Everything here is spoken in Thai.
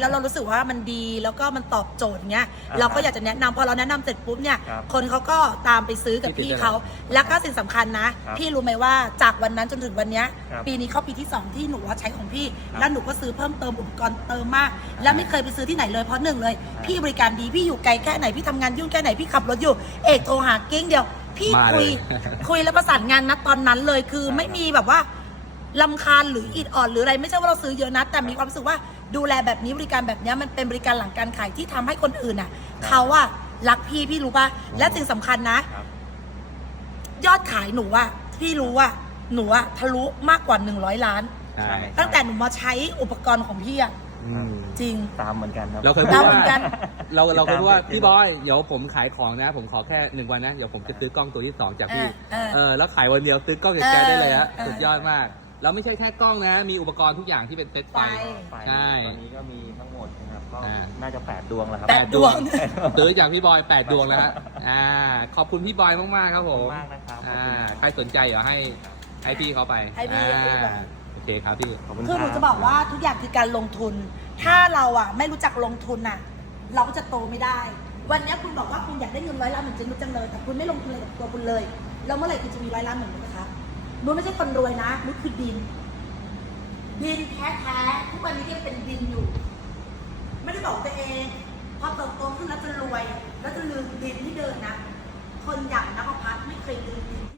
แล้วเรารู้สึกว่ามันดีแล้วก็มันตอบโจทย์เงี้ยอ่าฮะเราก็อยากจะแนะนำพอเราแนะนำเสร็จปุ๊บเนี่ยครับคนเขาก็ตามไปซื้อกับที่ติดพี่ตลาดเขาแล้วก็สิ่งสำคัญนะ ครับพี่รู้ไหมว่าจากวันนั้นจนถึงวันเนี้ยครับปีนี้เข้าปีที่สองที่หนูว่าใช้ของพี่ ครับแล้วหนูก็ซื้อเพิ่มเติมอุปกรณ์เติมมาก แล้วไม่เคยไปซื้อที่ไหนเลยเพราะหนึ่งเลย พี่บริการดีพี่อยู่ไกลแค่ไหนพี่ทำงานยุ่งแค่ไหนพี่ขับรถอยู่ เอกโทรหาเก้งเดียว พี่มาคุยเลยคุยแล้วประสานงานนะตอนนั้นเลยคือไม่มีแบบว่า ลำคาญหรืออิดออดหรืออะไรไม่ใช่ว่าเราซื้อเยอะนะแต่มีความรู้สึกว่าดูแลแบบนี้บริการแบบเนี้ยมันเป็นบริการหลังการขายที่ทำให้คนอื่นอะเขาอะรักพี่พี่รู้ป่ะและสิ่งสำคัญนะ ครับ ยอดขายหนูอะพี่รู้ว่าหนูอะทะลุมากกว่า 100 ล้าน ใช่ ตั้งแต่หนูมาใช้อุปกรณ์ของพี่อะอืม จริง ตามเหมือนกันครับ เราเคยตาพูมดเหมืว่าอนกัน เราเราเคยพูดว่าติดตามพี่บอยเดี๋ยวผมขายของนะ ผมขอแค่หนึ่งวันนะเดี๋ยวผมจะซื้อกล้องตัวที่สองจากพี่เออเออ เออแล้วขายวันเดียวซื้อกล้องจากแกได้เลยฮะเออสุดยอดมาก แล้วไม่ใช่แค่กล้องนะ มีอุปกรณ์ทุกอย่างที่เป็นเซ็ตไฟไฟ ไฟใช่ ตอนนี้ก็มีทั้งหมดนะครับก็อ่า น่าจะแปดดวงแล้วครับแปดดวง ซื้อจากพี่บอยแปดดวงแล้วฮะอ่า ขอบคุณพี่บอยมาก ๆ ครับผมขอบคุณมากนะครับขอบอ่า คุณครับ ใครสนใจเดี๋ยวให้ให้พี่เขาไปให้พี่ให้พี่ไป อ่าโอเคครับพี่ขอบคุณคือหนูรับ จะบอกว่าทุกอย่างคือการลงทุน ถ้าเราอะไม่รู้จักลงทุนอะเราก็จะโตไม่ได้ วันนี้คุณบอกว่าคุณอยากได้เงินร้อยล้านเหมือนเจนุชจังเลย แต่คุณไม่ลงทุนอะไรกับตัวคุณเลย แล้วเมื่อไหร่คุณจะมีร้อยล้านเหมือนกันนะคะ นุชไม่ใช่คนรวยนะนุชคือดิน ดินแท้ๆทุกวันนี้ยังเป็นดินอยู่ ไม่ได้บอกตัวเอง พอเติบโตขึ้นแล้วจะรวย แล้วจะลืมดินที่เดินนะ